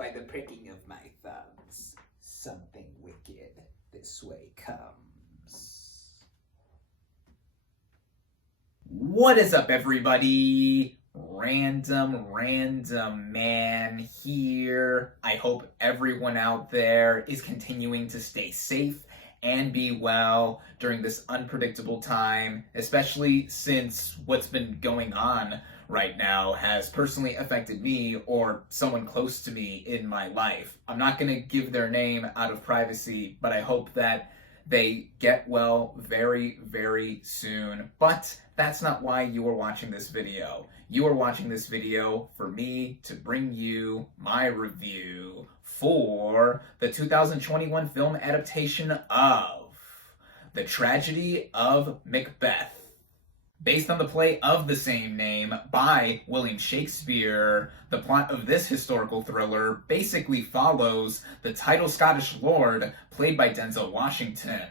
by the pricking of my thumbs, something wicked this way comes. What is up, everybody? RandomRandomMan here. I hope everyone out there is continuing to stay safe and be well during this unpredictable time, especially since what's been going on right now has personally affected me or someone close to me in my life. I'm not going to give their name out of privacy, but I hope that they get well very, very soon. But that's not why you are watching this video. You are watching this video for me to bring you my review for the 2021 film adaptation of The Tragedy of Macbeth, based on the play of the same name by William Shakespeare. The plot of this historical thriller basically follows the title Scottish lord, played by Denzel Washington,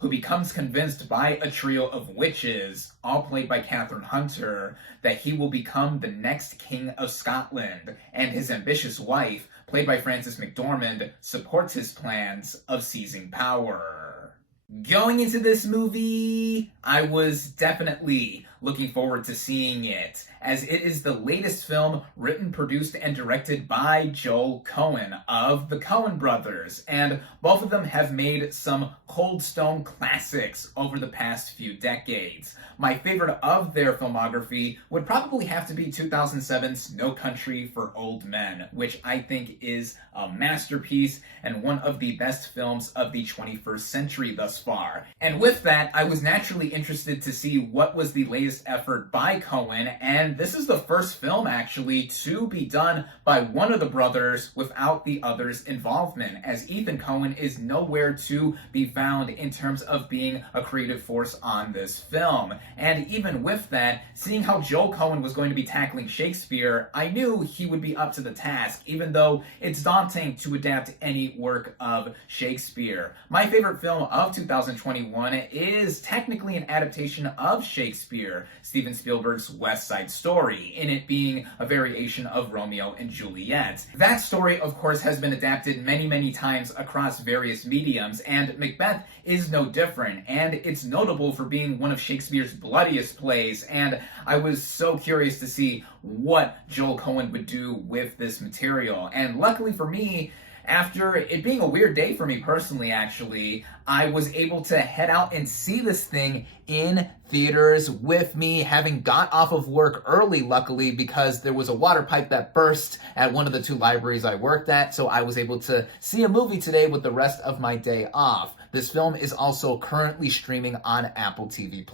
who becomes convinced by a trio of witches, all played by Catherine Hunter, that he will become the next King of Scotland, and his ambitious wife, played by Frances McDormand, supports his plans of seizing power. Going into this movie, I was definitely looking forward to seeing it, as it is the latest film written, produced, and directed by Joel Coen of the Coen brothers, and both of them have made some Cold Stone classics over the past few decades. My favorite of their filmography would probably have to be 2007's No Country for Old Men, which I think is a masterpiece and one of the best films of the 21st century thus far. And with that, I was naturally interested to see what was the latest effort by Coen, and this is the first film actually to be done by one of the brothers without the other's involvement, as Ethan Coen is nowhere to be found in terms of being a creative force on this film. And even with that, seeing how Joel Coen was going to be tackling Shakespeare, I knew he would be up to the task, even though it's daunting to adapt any work of Shakespeare. My favorite film of 2021 is technically an adaptation of Shakespeare, Steven Spielberg's West Side Story, in it being a variation of Romeo and Juliet. That story, of course, has been adapted many, many times across various mediums, and Macbeth is no different, and it's notable for being one of Shakespeare's bloodiest plays, and I was so curious to see what Joel Coen would do with this material. And luckily for me, after it being a weird day for me personally, actually, I was able to head out and see this thing in theaters with me having got off of work early, luckily, because there was a water pipe that burst at one of the two libraries I worked at, so I was able to see a movie today with the rest of my day off. This film is also currently streaming on Apple TV+.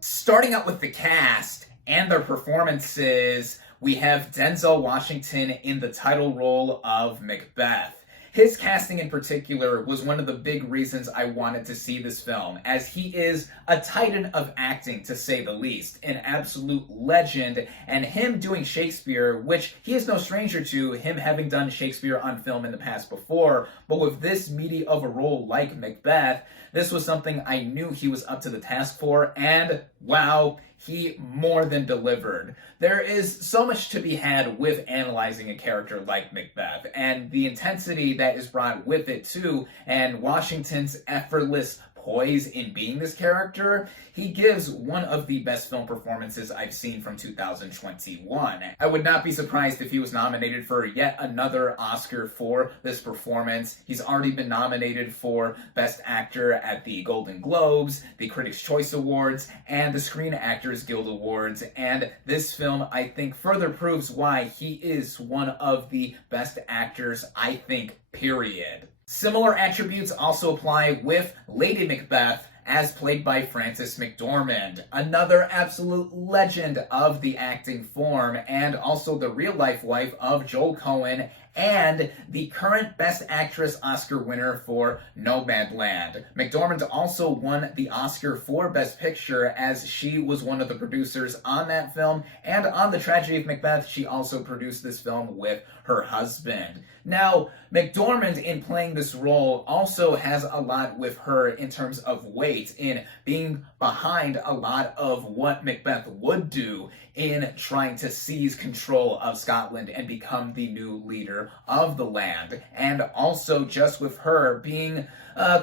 Starting out with the cast and their performances, we have Denzel Washington in the title role of Macbeth. His casting in particular was one of the big reasons I wanted to see this film, as he is a titan of acting, to say the least, an absolute legend, and him doing Shakespeare, which he is no stranger to, him having done Shakespeare on film in the past before, but with this meaty of a role like Macbeth, this was something I knew he was up to the task for, and wow, he more than delivered. There is so much to be had with analyzing a character like Macbeth, and the intensity that is brought with it too, and Washington's effortless poise in being this character. He gives one of the best film performances I've seen from 2021. I would not be surprised if he was nominated for yet another Oscar for this performance. He's already been nominated for Best Actor at the Golden Globes, the Critics' Choice Awards, and the Screen Actors Guild Awards, and this film, I think, further proves why he is one of the best actors, I think, period. Similar attributes also apply with Lady Macbeth, as played by Frances McDormand, another absolute legend of the acting form, and also the real-life wife of Joel Coen, and the current Best Actress Oscar winner for Nomadland. McDormand also won the Oscar for Best Picture, as she was one of the producers on that film, and on The Tragedy of Macbeth, she also produced this film with her husband. Now, McDormand, in playing this role, also has a lot with her in terms of weight, in being behind a lot of what Macbeth would do in trying to seize control of Scotland and become the new leader ruler of the land, and also just with her being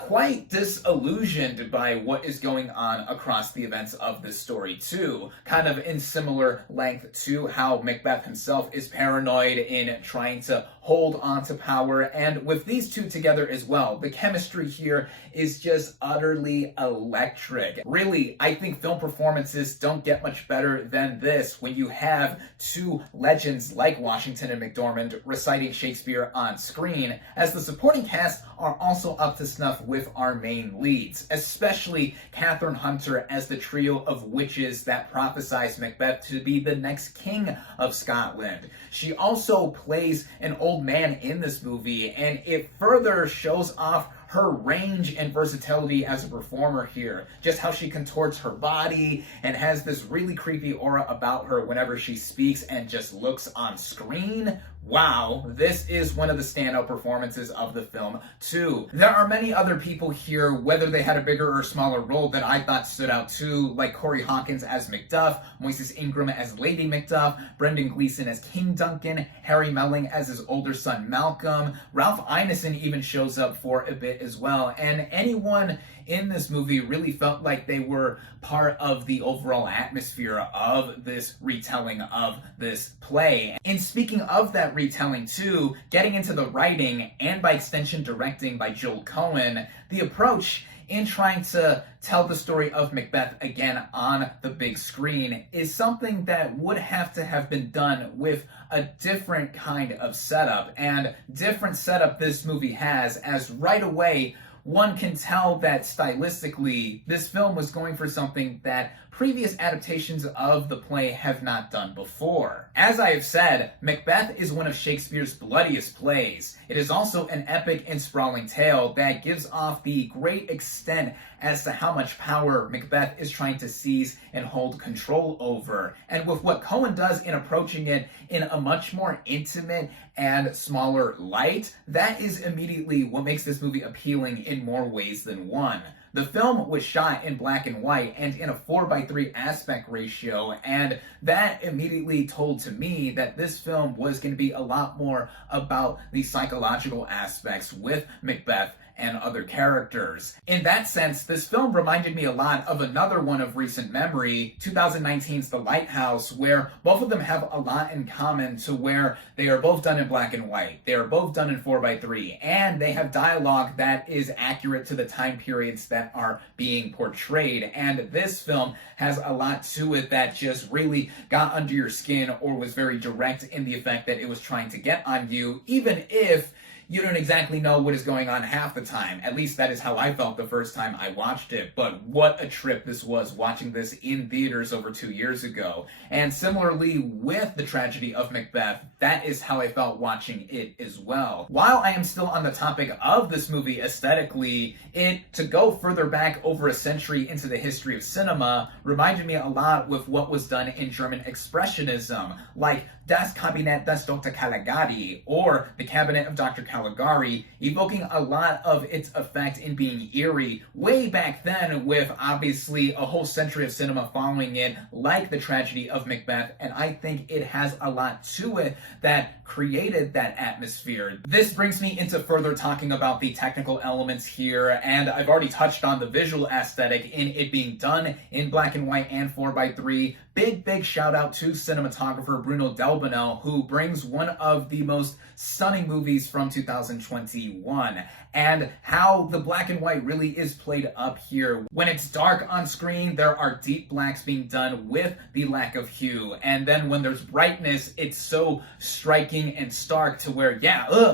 quite disillusioned by what is going on across the events of this story too, kind of in similar length to how Macbeth himself is paranoid in trying to hold on to power. And with these two together as well, the chemistry here is just utterly electric. Really, I think film performances don't get much better than this when you have two legends like Washington and McDormand reciting Shakespeare on screen, as the supporting cast are also up to snuff with our main leads, especially Catherine Hunter as the trio of witches that prophesies Macbeth to be the next king of Scotland. She also plays an old man in this movie, and it further shows off her range and versatility as a performer here. Just how she contorts her body and has this really creepy aura about her whenever she speaks and just looks on screen. Wow, this is one of the standout performances of the film, too. There are many other people here, whether they had a bigger or smaller role, that I thought stood out too, like Corey Hawkins as Macduff, Moises Ingram as Lady Macduff, Brendan Gleeson as King Duncan, Harry Melling as his older son Malcolm, Ralph Ineson even shows up for a bit as well, and anyone in this movie really felt like they were part of the overall atmosphere of this retelling of this play. And speaking of that retelling too, getting into the writing and by extension directing by Joel Cohen, the approach in trying to tell the story of Macbeth again on the big screen is something that would have to have been done with a different kind of setup. And different setup this movie has, as right away one can tell that stylistically, this film was going for something that previous adaptations of the play have not done before. As I have said, Macbeth is one of Shakespeare's bloodiest plays. It is also an epic and sprawling tale that gives off the great extent as to how much power Macbeth is trying to seize and hold control over. And with what Cohen does in approaching it in a much more intimate and smaller light, that is immediately what makes this movie appealing in more ways than one. The film was shot in black and white and in a 4:3 aspect ratio, and that immediately told to me that this film was going to be a lot more about the psychological aspects with Macbeth and other characters. In that sense, this film reminded me a lot of another one of recent memory, 2019's The Lighthouse, where both of them have a lot in common to where they are both done in black and white, they are both done in 4:3, and they have dialogue that is accurate to the time periods that are being portrayed. And this film has a lot to it that just really got under your skin or was very direct in the effect that it was trying to get on you, even if you don't exactly know what is going on half the time. At least that is how I felt the first time I watched it. But what a trip this was, watching this in theaters over 2 years ago. And similarly with the tragedy of Macbeth, that is how I felt watching it as well. While I am still on the topic of this movie aesthetically, it, to go further back over a century into the history of cinema, reminded me a lot with what was done in German Expressionism, like Das Kabinett des Dr. Caligari, or The Cabinet of Dr. Caligari, evoking a lot of its effect in being eerie way back then, with obviously a whole century of cinema following it, like the tragedy of Macbeth, and I think it has a lot to it that created that atmosphere. This brings me into further talking about the technical elements here, and I've already touched on the visual aesthetic in it being done in black and white and 4:3. Big shout out to cinematographer Bruno Delbonnel, who brings one of the most stunning movies from 2021, and how the black and white really is played up here. When it's dark on screen, there are deep blacks being done with the lack of hue, and then when there's brightness, it's so striking and stark to where,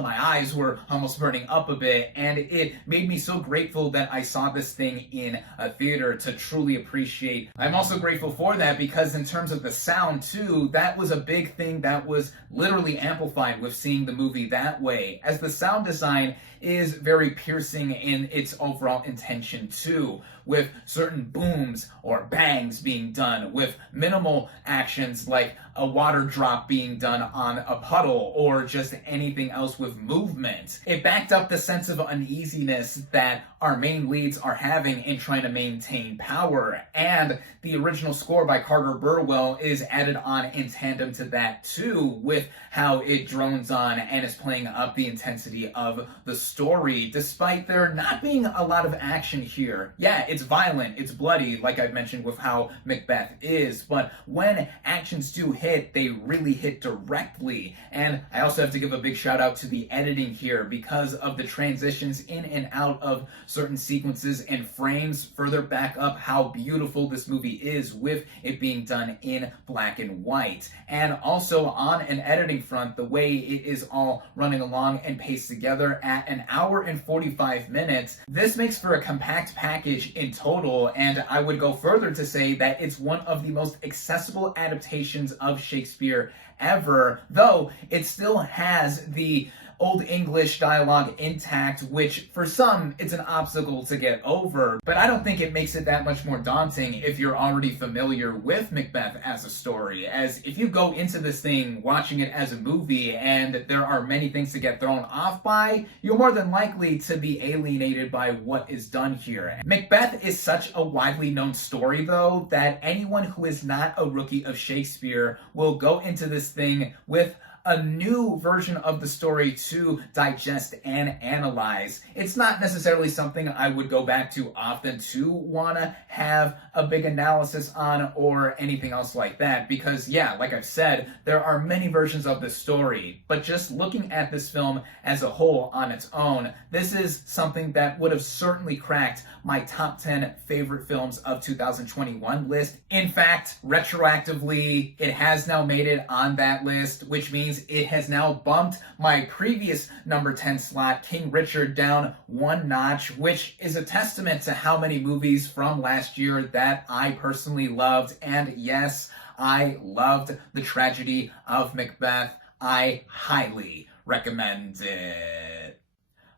my eyes were almost burning up a bit, and it made me so grateful that I saw this thing in a theater to truly appreciate. I'm also grateful for that because in terms of the sound too, that was a big thing that was literally amplified with seeing the movie that way, as the sound design is very piercing in its overall intention too, with certain booms or bangs being done, with minimal actions like a water drop being done on a puddle or just anything else with movement. It backed up the sense of uneasiness that our main leads are having in trying to maintain power, and the original score by Carter Burwell is added on in tandem to that too, with how it drones on and is playing up the intensity of the story, despite there not being a lot of action here. Yeah, it's violent, it's bloody, like I've mentioned with how Macbeth is, but when actions do hit, they really hit directly. And I also have to give a big shout out to the editing here, because of the transitions in and out of certain sequences and frames further back up how beautiful this movie is, with it being done in black and white. And also on an editing front, the way it is all running along and paced together at an hour and 45 minutes, this makes for a compact package in total, and I would go further to say that it's one of the most accessible adaptations of Shakespeare ever, though it still has the Old English dialogue intact, which for some it's an obstacle to get over, but I don't think it makes it that much more daunting if you're already familiar with Macbeth as a story, as if you go into this thing watching it as a movie and there are many things to get thrown off by, you're more than likely to be alienated by what is done here. Macbeth is such a widely known story though, that anyone who is not a rookie of Shakespeare will go into this thing with a new version of the story to digest and analyze. It's not necessarily something I would go back to often to want to have a big analysis on or anything else like that, because yeah, like I've said, there are many versions of this story, but just looking at this film as a whole on its own, this is something that would have certainly cracked my top 10 favorite films of 2021 list. In fact, retroactively, it has now made it on that list, which means it has now bumped my previous number 10 slot, King Richard, down one notch, which is a testament to how many movies from last year that I personally loved. And yes, I loved The Tragedy of Macbeth. I highly recommend it.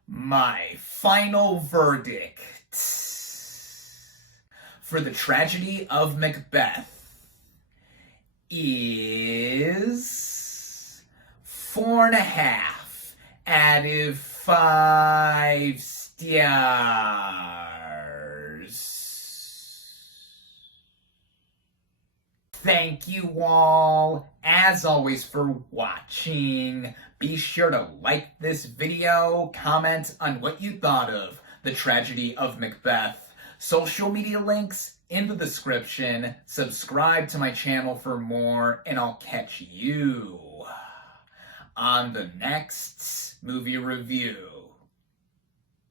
My final verdict for The Tragedy of Macbeth is 4.5 out of 5 stars. Thank you all, as always, for watching. Be sure to like this video, comment on what you thought of The Tragedy of Macbeth. Social media links in the description. Subscribe to my channel for more, and I'll catch you on the next movie review.